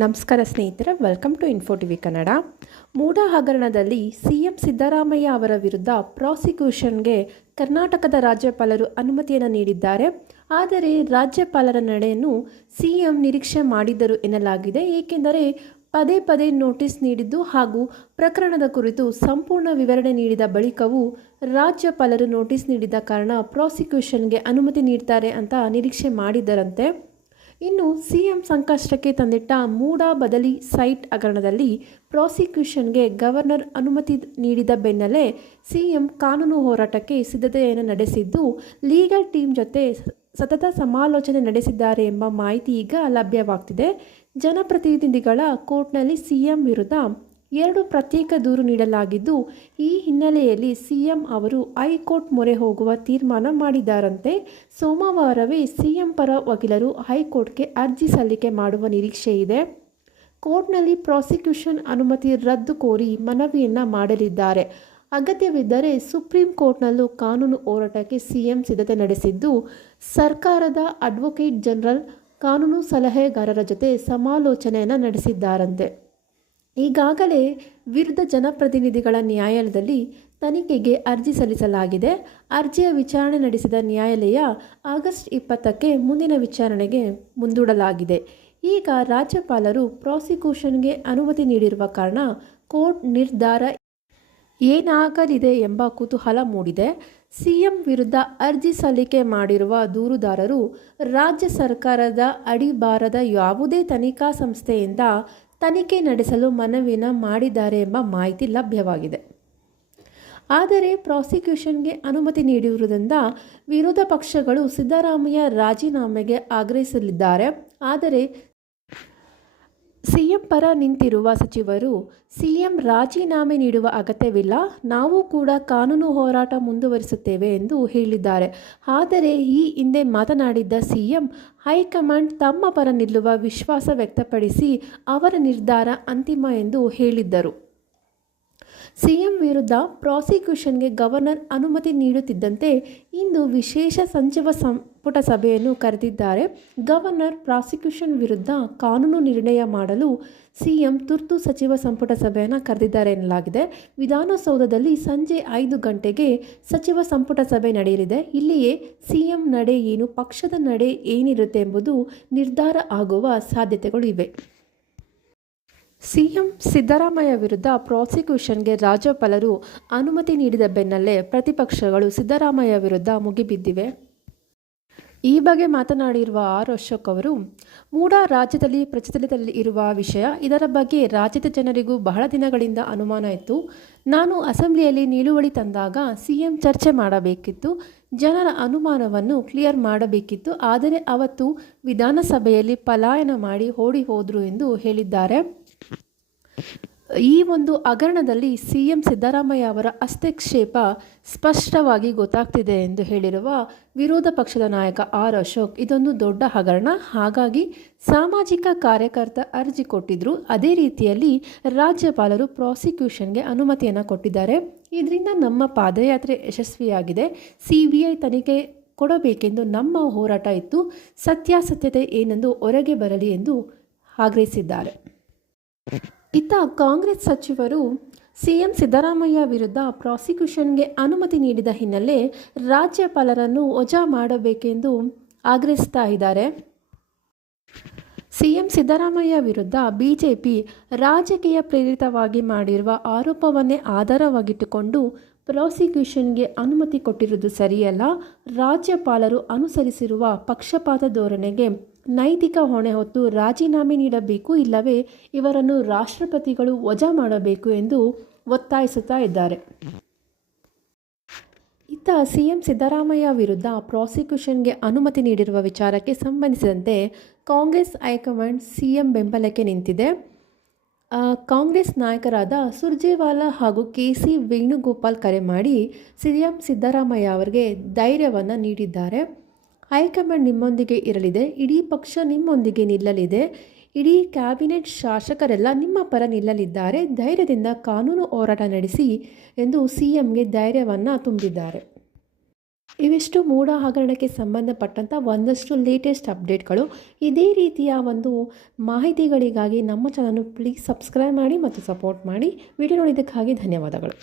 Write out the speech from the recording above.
ನಮಸ್ಕಾರ ಸ್ನೇಹಿತರೆ welcome to info TV Kannada ಮೂಢ ಹಗರಣದಲ್ಲಿ ಸಿಎಂ ಸಿದ್ದರಾಮಯ್ಯ ಅವರ ವಿರುದ್ಧ ಪ್ರಾಸಿಕ್ಯೂಷನ್ಗೆ ಕರ್ನಾಟಕದ ರಾಜ್ಯಪಾಲರು ಅನುಮತಿಯನ್ನು ನೀಡಿದ್ದಾರೆ. ಆದರೆ ರಾಜ್ಯಪಾಲರ ನಡೆಯನ್ನು ಸಿಎಂ ನಿರೀಕ್ಷೆ ಮಾಡಿದ್ದರು ಎನ್ನಲಾಗಿದೆ. ಏಕೆಂದರೆ ಪದೇ ಪದೇ ನೋಟಿಸ್ ನೀಡಿದ್ದು ಹಾಗೂ ಪ್ರಕರಣದ ಕುರಿತು ಸಂಪೂರ್ಣ ವಿವರಣೆ ನೀಡಿದ ಬಳಿಕವೂ ರಾಜ್ಯಪಾಲರು ನೋಟಿಸ್ ನೀಡಿದ ಕಾರಣ ಪ್ರಾಸಿಕ್ಯೂಷನ್ಗೆ ಅನುಮತಿ ನೀಡ್ತಾರೆ ಅಂತ ನಿರೀಕ್ಷೆ ಮಾಡಿದ್ದರಂತೆ. ಇನ್ನು ಸಿಎಂ ಸಂಕಷ್ಟಕ್ಕೆ ತಂದಿಟ್ಟ ಮೂಡಾ ಬದಲಿ ಸೈಟ್ ಹಗರಣದಲ್ಲಿ ಪ್ರಾಸಿಕ್ಯೂಷನ್ಗೆ ಗವರ್ನರ್ ಅನುಮತಿ ನೀಡಿದ ಬೆನ್ನಲ್ಲೇ ಸಿಎಂ ಕಾನೂನು ಹೋರಾಟಕ್ಕೆ ಸಿದ್ಧತೆಯನ್ನು ನಡೆಸಿದ್ದು, ಲೀಗಲ್ ಟೀಮ್ ಜೊತೆ ಸತತ ಸಮಾಲೋಚನೆ ನಡೆಸಿದ್ದಾರೆ ಎಂಬ ಮಾಹಿತಿ ಈಗ ಲಭ್ಯವಾಗ್ತಿದೆ. ಜನಪ್ರತಿನಿಧಿಗಳ ಕೋರ್ಟ್ನಲ್ಲಿ ಸಿಎಂ ವಿರುದ್ಧ ಎರಡು ಪ್ರತ್ಯೇಕ ದೂರು ನೀಡಲಾಗಿದ್ದು, ಈ ಹಿನ್ನೆಲೆಯಲ್ಲಿ ಸಿಎಂ ಅವರು ಹೈಕೋರ್ಟ್ ಮೊರೆ ಹೋಗುವ ತೀರ್ಮಾನ ಮಾಡಿದ್ದಾರಂತೆ. ಸೋಮವಾರವೇ ಸಿಎಂ ಪರ ವಕೀಲರು ಹೈಕೋರ್ಟ್ಗೆ ಅರ್ಜಿ ಸಲ್ಲಿಕೆ ಮಾಡುವ ನಿರೀಕ್ಷೆ ಇದೆ. ಕೋರ್ಟ್ನಲ್ಲಿ ಪ್ರಾಸಿಕ್ಯೂಷನ್ ಅನುಮತಿ ರದ್ದು ಕೋರಿ ಮನವಿಯನ್ನು ಮಾಡಲಿದ್ದಾರೆ. ಅಗತ್ಯವಿದ್ದರೆ ಸುಪ್ರೀಂ ಕೋರ್ಟ್ನಲ್ಲೂ ಕಾನೂನು ಹೋರಾಟಕ್ಕೆ ಸಿಎಂ ಸಿದ್ಧತೆ ನಡೆಸಿದ್ದು, ಸರ್ಕಾರದ ಅಡ್ವೊಕೇಟ್ ಜನರಲ್, ಕಾನೂನು ಸಲಹೆಗಾರರ ಜೊತೆ ಸಮಾಲೋಚನೆಯನ್ನು ನಡೆಸಿದ್ದಾರಂತೆ. ಈಗಾಗಲೇ ವಿರುದ್ಧ ಜನಪ್ರತಿನಿಧಿಗಳ ನ್ಯಾಯಾಲಯದಲ್ಲಿ ತನಿಖೆಗೆ ಅರ್ಜಿ ಸಲ್ಲಿಸಲಾಗಿದೆ. ಅರ್ಜಿಯ ವಿಚಾರಣೆ ನಡೆಸಿದ ನ್ಯಾಯಾಲಯ ಆಗಸ್ಟ್ ಇಪ್ಪತ್ತಕ್ಕೆ ಮುಂದಿನ ವಿಚಾರಣೆಗೆ ಮುಂದೂಡಲಾಗಿದೆ. ಈಗ ರಾಜ್ಯಪಾಲರು ಪ್ರಾಸಿಕ್ಯೂಷನ್ಗೆ ಅನುಮತಿ ನೀಡಿರುವ ಕಾರಣ ಕೋರ್ಟ್ ನಿರ್ಧಾರ ಏನಾಗಲಿದೆ ಎಂಬ ಕುತೂಹಲ ಮೂಡಿದೆ. ಸಿಎಂ ವಿರುದ್ಧ ಅರ್ಜಿ ಸಲ್ಲಿಕೆ ಮಾಡಿರುವ ದೂರುದಾರರು ರಾಜ್ಯ ಸರ್ಕಾರದ ಅಡಿಬಾರದ ಯಾವುದೇ ತನಿಖಾ ಸಂಸ್ಥೆಯಿಂದ ತನಿಖೆ ನಡೆಸಲು ಮನವಿನ ಮಾಡಿದ್ದಾರೆ ಎಂಬ ಮಾಹಿತಿ ಲಭ್ಯವಾಗಿದೆ. ಆದರೆ ಪ್ರಾಸಿಕ್ಯೂಷನ್ಗೆ ಅನುಮತಿ ನೀಡಿರುವುದರಿಂದ ವಿರೋಧ ಪಕ್ಷಗಳು ಸಿದ್ದರಾಮಯ್ಯ ರಾಜೀನಾಮೆಗೆ ಆಗ್ರಹಿಸಲಿದ್ದಾರೆ. ಆದರೆ ಸಿಎಂ ಪರ ನಿಂತಿರುವ ಸಚಿವರು ಸಿಎಂ ರಾಜೀನಾಮೆ ನೀಡುವ ಅಗತ್ಯವಿಲ್ಲ, ನಾವು ಕೂಡ ಕಾನೂನು ಹೋರಾಟ ಮುಂದುವರಿಸುತ್ತೇವೆ ಎಂದು ಹೇಳಿದ್ದಾರೆ. ಆದರೆ ಈ ಹಿಂದೆ ಮಾತನಾಡಿದ್ದ ಸಿಎಂ, ಹೈಕಮಾಂಡ್ ತಮ್ಮ ಪರ ನಿಲ್ಲುವ ವಿಶ್ವಾಸ ವ್ಯಕ್ತಪಡಿಸಿ ಅವರ ನಿರ್ಧಾರ ಅಂತಿಮ ಎಂದು ಹೇಳಿದ್ದರು. ಸಿಎಂ ವಿರುದ್ಧ ಪ್ರಾಸಿಕ್ಯೂಷನ್ಗೆ ಗವರ್ನರ್ ಅನುಮತಿ ನೀಡುತ್ತಿದ್ದಂತೆ ಇಂದು ವಿಶೇಷ ಸಚಿವ ಸಂಪುಟ ಸಭೆಯನ್ನು ಕರೆದಿದ್ದಾರೆ. ಗವರ್ನರ್ ಪ್ರಾಸಿಕ್ಯೂಷನ್ ವಿರುದ್ಧ ಕಾನೂನು ನಿರ್ಣಯ ಮಾಡಲು ಸಿಎಂ ತುರ್ತು ಸಚಿವ ಸಂಪುಟ ಸಭೆಯನ್ನು ಕರೆದಿದ್ದಾರೆ ಎನ್ನಲಾಗಿದೆ. ವಿಧಾನಸೌಧದಲ್ಲಿ ಸಂಜೆ ಐದು ಗಂಟೆಗೆ ಸಚಿವ ಸಂಪುಟ ಸಭೆ ನಡೆಯಲಿದೆ. ಇಲ್ಲಿಯೇ ಸಿಎಂ ನಡೆ ಏನು, ಪಕ್ಷದ ನಡೆ ಏನಿರುತ್ತೆ ಎಂಬುದು ನಿರ್ಧಾರ ಆಗುವ ಸಾಧ್ಯತೆಗಳು ಇವೆ. ಸಿಎಂ ಸಿದ್ದರಾಮಯ್ಯ ವಿರುದ್ಧ ಪ್ರಾಸಿಕ್ಯೂಷನ್ಗೆ ರಾಜ್ಯಪಾಲರು ಅನುಮತಿ ನೀಡಿದ ಬೆನ್ನಲ್ಲೇ ಪ್ರತಿಪಕ್ಷಗಳು ಸಿದ್ದರಾಮಯ್ಯ ವಿರುದ್ಧ ಮುಗಿಬಿದ್ದಿವೆ. ಈ ಬಗ್ಗೆ ಮಾತನಾಡಿರುವ ಆರ್ ಅಶೋಕ್ ಅವರು, ಮೂಡ ರಾಜ್ಯದಲ್ಲಿ ಪ್ರಚಲಿತದಲ್ಲಿ ಇರುವ ವಿಷಯ, ಇದರ ಬಗ್ಗೆ ರಾಜ್ಯದ ಜನರಿಗೂ ಬಹಳ ದಿನಗಳಿಂದ ಅನುಮಾನ ಇತ್ತು. ನಾನು ಅಸೆಂಬ್ಲಿಯಲ್ಲಿ ನಿಲುವಳಿ ತಂದಾಗ ಸಿಎಂ ಚರ್ಚೆ ಮಾಡಬೇಕಿತ್ತು. ಜನರ ಅನುಮಾನವನ್ನು ಕ್ಲಿಯರ್ ಮಾಡಬೇಕಿತ್ತು. ಆದರೆ ಅವತ್ತು ವಿಧಾನಸಭೆಯಲ್ಲಿ ಪಲಾಯನ ಮಾಡಿ ಓಡಿ ಹೋದರು ಎಂದು ಹೇಳಿದ್ದಾರೆ. ಈ ಒಂದು ಹಗರಣದಲ್ಲಿ ಸಿ ಎಂ ಸಿದ್ದರಾಮಯ್ಯ ಅವರ ಹಸ್ತಕ್ಷೇಪ ಸ್ಪಷ್ಟವಾಗಿ ಗೊತ್ತಾಗ್ತಿದೆ ಎಂದು ಹೇಳಿರುವ ವಿರೋಧ ಪಕ್ಷದ ನಾಯಕ ಆರ್ ಅಶೋಕ್, ಇದೊಂದು ದೊಡ್ಡ ಹಗರಣ. ಹಾಗಾಗಿ ಸಾಮಾಜಿಕ ಕಾರ್ಯಕರ್ತ ಅರ್ಜಿ ಕೊಟ್ಟಿದ್ರು. ಅದೇ ರೀತಿಯಲ್ಲಿ ರಾಜ್ಯಪಾಲರು ಪ್ರಾಸಿಕ್ಯೂಷನ್ಗೆ ಅನುಮತಿಯನ್ನು ಕೊಟ್ಟಿದ್ದಾರೆ. ಇದರಿಂದ ನಮ್ಮ ಪಾದಯಾತ್ರೆ ಯಶಸ್ವಿಯಾಗಿದೆ. ಸಿ ಬಿ ಐ ತನಿಖೆ ಕೊಡಬೇಕೆಂದು ನಮ್ಮ ಹೋರಾಟ ಇತ್ತು. ಸತ್ಯಾಸತ್ಯತೆ ಏನೆಂದು ಹೊರಗೆ ಬರಲಿ ಎಂದು ಆಗ್ರಹಿಸಿದ್ದಾರೆ. ಇತ್ತ ಕಾಂಗ್ರೆಸ್ ಸಚಿವರು ಸಿಎಂ ಸಿದ್ದರಾಮಯ್ಯ ವಿರುದ್ಧ ಪ್ರಾಸಿಕ್ಯೂಷನ್ಗೆ ಅನುಮತಿ ನೀಡಿದ ಹಿನ್ನೆಲೆ ರಾಜ್ಯಪಾಲರನ್ನು ವಜಾ ಮಾಡಬೇಕೆಂದು ಆಗ್ರಹಿಸ್ತಾ ಇದ್ದಾರೆ. ಸಿಎಂ ಸಿದ್ದರಾಮಯ್ಯ ವಿರುದ್ಧ ಬಿಜೆಪಿ ರಾಜಕೀಯ ಪ್ರೇರಿತವಾಗಿ ಮಾಡಿರುವ ಆರೋಪವನ್ನೇ ಆಧಾರವಾಗಿಟ್ಟುಕೊಂಡು ಪ್ರಾಸಿಕ್ಯೂಷನ್ಗೆ ಅನುಮತಿ ಕೊಟ್ಟಿರುವುದು ಸರಿಯಲ್ಲ, ರಾಜ್ಯಪಾಲರು ಅನುಸರಿಸಿರುವ ಪಕ್ಷಪಾತ ಧೋರಣೆಗೆ ನೈತಿಕ ಹೊಣೆ ಹೊತ್ತು ರಾಜೀನಾಮೆ ನೀಡಬೇಕು, ಇಲ್ಲವೇ ಇವರನ್ನು ರಾಷ್ಟ್ರಪತಿಗಳು ವಜಾ ಮಾಡಬೇಕು ಎಂದು ಒತ್ತಾಯಿಸುತ್ತಾ ಇದ್ದಾರೆ. ಇತ್ತ ಸಿಎಂ ಸಿದ್ದರಾಮಯ್ಯ ವಿರುದ್ಧ ಪ್ರಾಸಿಕ್ಯೂಷನ್ಗೆ ಅನುಮತಿ ನೀಡಿರುವ ವಿಚಾರಕ್ಕೆ ಸಂಬಂಧಿಸಿದಂತೆ ಕಾಂಗ್ರೆಸ್ ಹೈಕಮಾಂಡ್ ಸಿಎಂ ಬೆಂಬಲಕ್ಕೆ ನಿಂತಿದೆ. ಕಾಂಗ್ರೆಸ್ ನಾಯಕರಾದ ಸುರ್ಜೇವಾಲಾ ಹಾಗೂ ಕೆ ಸಿ ವೇಣುಗೋಪಾಲ್ ಕರೆ ಮಾಡಿ ಸಿಎಂ ಸಿದ್ದರಾಮಯ್ಯ ಅವರಿಗೆ ಧೈರ್ಯವನ್ನು ನೀಡಿದ್ದಾರೆ. ಹೈಕಮಾಂಡ್ ನಿಮ್ಮೊಂದಿಗೆ ಇರಲಿದೆ, ಇಡೀ ಪಕ್ಷ ನಿಮ್ಮೊಂದಿಗೆ ನಿಲ್ಲಲಿದೆ. ಇಡೀ ಕ್ಯಾಬಿನೆಟ್ ಶಾಸಕರೆಲ್ಲ ನಿಮ್ಮ ಪರ ನಿಲ್ಲಲಿದ್ದಾರೆ. ಧೈರ್ಯದಿಂದ ಕಾನೂನು ಹೋರಾಟ ನಡೆಸಿ ಎಂದು ಸಿಎಂಗೆ ಧೈರ್ಯವನ್ನು ತುಂಬಿದ್ದಾರೆ. ಇವಿಷ್ಟು ಮೂಡ ಹಗರಣಕ್ಕೆ ಸಂಬಂಧಪಟ್ಟಂಥ ಒಂದಷ್ಟು ಲೇಟೆಸ್ಟ್ ಅಪ್ಡೇಟ್ಗಳು. ಇದೇ ರೀತಿಯ ಒಂದು ಮಾಹಿತಿಗಳಿಗಾಗಿ ನಮ್ಮ ಚಾನಲ್ ಪ್ಲೀಸ್ ಸಬ್ಸ್ಕ್ರೈಬ್ ಮಾಡಿ ಮತ್ತು ಸಪೋರ್ಟ್ ಮಾಡಿ. ವಿಡಿಯೋ ನೋಡಿದ್ದಕ್ಕಾಗಿ ಧನ್ಯವಾದಗಳು.